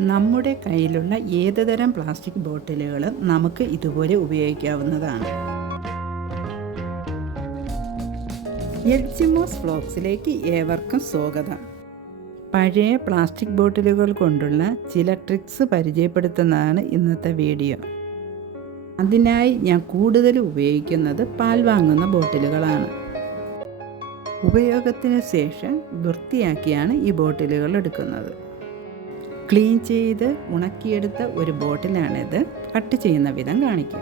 നമ്മുടെ കയ്യിലുള്ള ഏതുതരം പ്ലാസ്റ്റിക് ബോട്ടിലുകളും നമുക്ക് ഇതുപോലെ ഉപയോഗിക്കാവുന്നതാണ്. എൽജിമോസ് ഫ്ലോക്സിലേക്ക് ഏവർക്കും സ്വാഗതം. പഴയ പ്ലാസ്റ്റിക് ബോട്ടിലുകൾ കൊണ്ടുള്ള ചില ട്രിക്സ് പരിചയപ്പെടുത്തുന്നതാണ് ഇന്നത്തെ വീഡിയോ. അതിനായി ഞാൻ കൂടുതൽ ഉപയോഗിക്കുന്നത് പാൽ വാങ്ങുന്ന ബോട്ടിലുകളാണ്. ഉപയോഗത്തിന് ശേഷം വൃത്തിയാക്കിയാണ് ഈ ബോട്ടിലുകൾ എടുക്കുന്നത്. ക്ലീൻ ചെയ്ത് ഉണക്കിയെടുത്ത ഒരു ബോട്ടിലാണിത്. കട്ട് ചെയ്യുന്ന വിധം കാണിക്കും.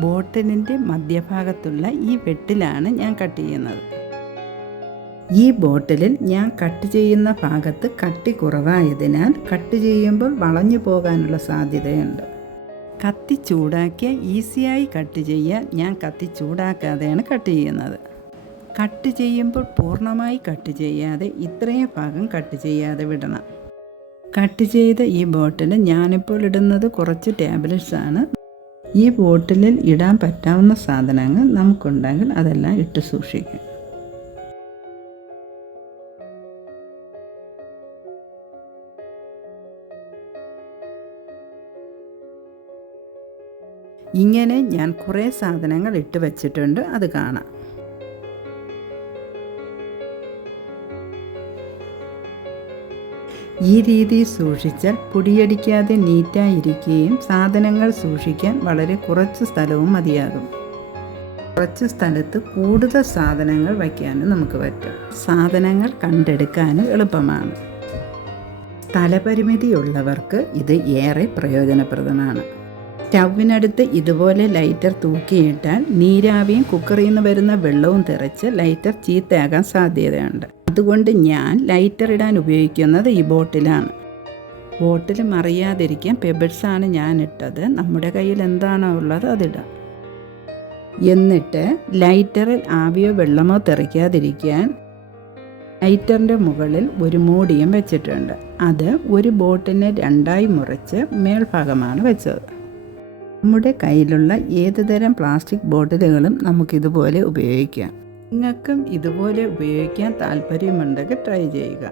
ബോട്ടിലിന്റെ മധ്യഭാഗത്തുള്ള ഈ വെട്ടിലാണ് ഞാൻ കട്ട് ചെയ്യുന്നത്. ഈ ബോട്ടിലിൽ ഞാൻ കട്ട് ചെയ്യുന്ന ഭാഗത്ത് കട്ടി കുറവായതിനാൽ കട്ട് ചെയ്യുമ്പോൾ വളഞ്ഞു പോകാനുള്ള സാധ്യതയുണ്ട്. കത്തി ചൂടാക്കിയ ഈസിയായി കട്ട് ചെയ്യാൻ ഞാൻ കത്തി ചൂടാക്കാതെയാണ് കട്ട് ചെയ്യുന്നത്. കട്ട് ചെയ്യുമ്പോൾ പൂർണമായി കട്ട് ചെയ്യാതെ ഇത്രയും ഭാഗം കട്ട് ചെയ്യാതെ വിടണം. കട്ട് ചെയ്ത ഈ ബോട്ടിൽ ഞാനിപ്പോൾ ഇടുന്നത് കുറച്ച് ടാബ്ലറ്റ്സ് ആണ്. ഈ ബോട്ടിലിൽ ഇടാൻ പറ്റാവുന്ന സാധനങ്ങൾ നമുക്കുണ്ടെങ്കിൽ അതെല്ലാം ഇട്ട് സൂക്ഷിക്കാം. ഇങ്ങനെ ഞാൻ കുറേ സാധനങ്ങൾ ഇട്ട് വച്ചിട്ടുണ്ട്. അത് കാണാം. ഈ രീതി സൂക്ഷിച്ചാൽ പൊടിയടിക്കാതെ നീറ്റായിരിക്കുകയും സാധനങ്ങൾ സൂക്ഷിക്കാൻ വളരെ കുറച്ച് സ്ഥലവും മതിയാകും. കുറച്ച് സ്ഥലത്ത് കൂടുതൽ സാധനങ്ങൾ വയ്ക്കാനും നമുക്ക് പറ്റും. സാധനങ്ങൾ കണ്ടെടുക്കാനും എളുപ്പമാണ്. സ്ഥലപരിമിതിയുള്ളവർക്ക് ഇത് ഏറെ പ്രയോജനപ്രദമാണ്. സ്റ്റൗവിനടുത്ത് ഇതുപോലെ ലൈറ്റർ തൂക്കിയിട്ടാൽ നീരാവിയും കുക്കറിൽ നിന്ന് വരുന്ന വെള്ളവും തിറച്ച് ലൈറ്റർ ചീത്തയാകാൻ സാധ്യതയുണ്ട്. അതുകൊണ്ട് ഞാൻ ലൈറ്റർ ഇടാൻ ഉപയോഗിക്കുന്നത് ഈ ബോട്ടിലാണ്. ബോട്ടിൽ മറിയാതിരിക്കാൻ പെബിൾസാണ് ഞാൻ ഇട്ടത്. നമ്മുടെ കയ്യിൽ എന്താണോ ഉള്ളത് അതിടാം എന്നിട്ട് ലൈറ്ററിൽ ആവിയോ വെള്ളമോ തെറിക്കാതിരിക്കാൻ ലൈറ്ററിന്റെ മുകളിൽ ഒരു മൂടിയും വെച്ചിട്ടുണ്ട്. അത് ഒരു ബോട്ടിനെ രണ്ടായി മുറിച്ച് മേൽഭാഗമാണ് വെച്ചത്. നമ്മുടെ കയ്യിലുള്ള ഏതുതരം പ്ലാസ്റ്റിക് ബോട്ടിലുകളും നമുക്കിതുപോലെ ഉപയോഗിക്കാം. നിങ്ങൾക്കും ഇതുപോലെ ഉപയോഗിക്കാൻ താല്പര്യമുണ്ടെങ്കിൽ ട്രൈ ചെയ്യുക.